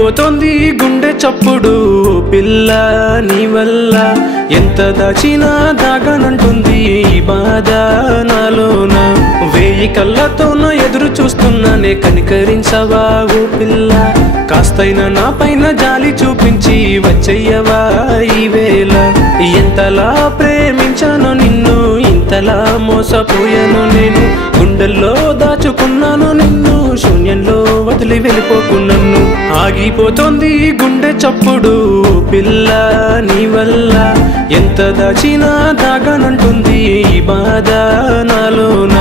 ఆగిపోతోంది గుండె చప్పుడు పిల్ల నీ వల్ల ఎంత దాచినా దాగనంటుంది ఈ బాధ నాలోన వేయి కళ్ళతోనూ ఎదురు చూస్తున్నానే కనికరించవా ఓ పిల్ల కాస్తైనా నా పైన జాలి చూపించి వచ్చయ్యవా ఈ వేళ ఎంతలా ప్రేమించాను నిన్ను ఇంతలా మోసపోయాను నేను గుండెల్లో దాచుకున్నాను నిన్ను శూన్యంలో వదిలి వెళ్ళిపోకు నన్ను ఆగిపోతోంది గుండె చప్పుడు పిల్ల నీ వల్ల ఎంత దాచినా దాగనంటుంది ఈ బాధ నాలోన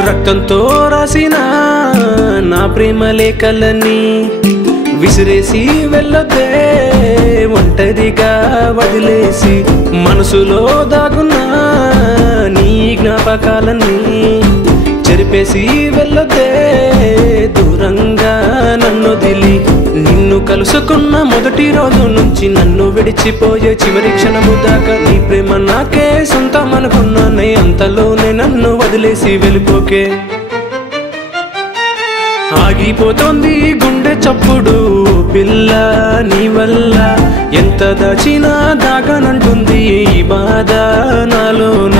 రక్తంతో రాసిన నా ప్రేమ లేఖలని విసిరేసి వెళ్ళొద్దే ఒంటరిగా వదిలేసి మనసులో దాగున్న నీ జ్ఞాపకాలని చెరిపేసి వెళ్ళొద్దే దూరంగా నన్ను వదిలి నిన్ను కలుసుకున్న మొదటి రోజు నుంచి నన్ను విడిచిపోయే చివరి క్షణము దాకా నీ ప్రేమ నాకే సొంతం అనుకున్నానే అంతలోనే నన్ను వదిలేసి వెళ్ళిపోకే ఆగిపోతోంది గుండె చప్పుడు పిల్ల నీ వల్ల ఎంత దాచినా దాగనంటుంది ఈ బాధ నాలోన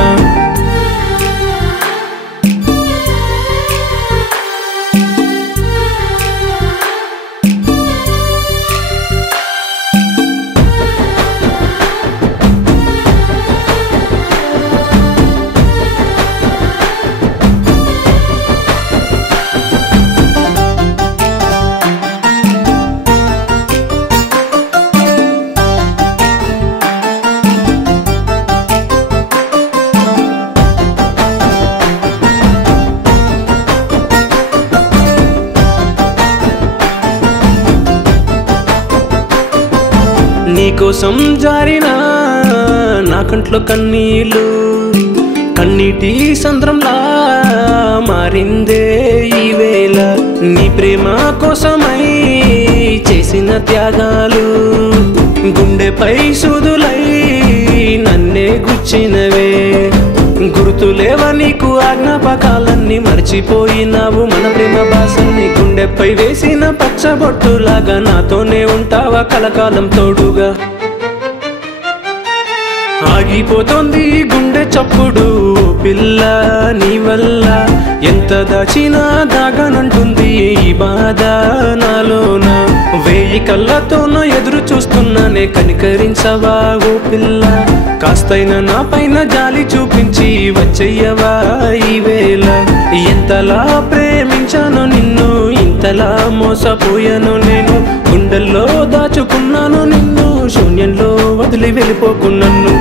నీకోసం జారిన నా కంట్లో కన్నీళ్ళు కన్నీటి సంద్రంలా మారిందే ఈ వేళ నీ ప్రేమ కోసమై చేసిన త్యాగాలు గుండెపై సూదులై నన్నే గుచ్చినవే గుర్తులేవా నీకు ఆజ్ఞాపకాలన్నీ మర్చిపోయినావు మన ప్రేమ భాషల్ని గుండెపై వేసిన పచ్చబొట్టులాగా నాతోనే ఉంటావా కలకాలం తోడుగా ఆగిపోతోంది గుండె చప్పుడు పిల్ల నీ వల్ల ఎంత దాచినా దాగనంటుంది ఈ బాధ నాలోన వేయి కళ్ళతోనూ ఎదురు చూస్తున్నానే కనికరించవా ఓ పిల్ల కాస్తైనా నా పైన జాలి చూపించి వచ్చయ్యవా ఈ వేళ ఎంతలా ప్రేమించాను నిన్ను ఇంతలా మోసపోయాను నేను గుండెల్లో దాచుకున్నాను నిన్ను శూన్యంలో వదిలి వెళ్ళిపోకు నన్ను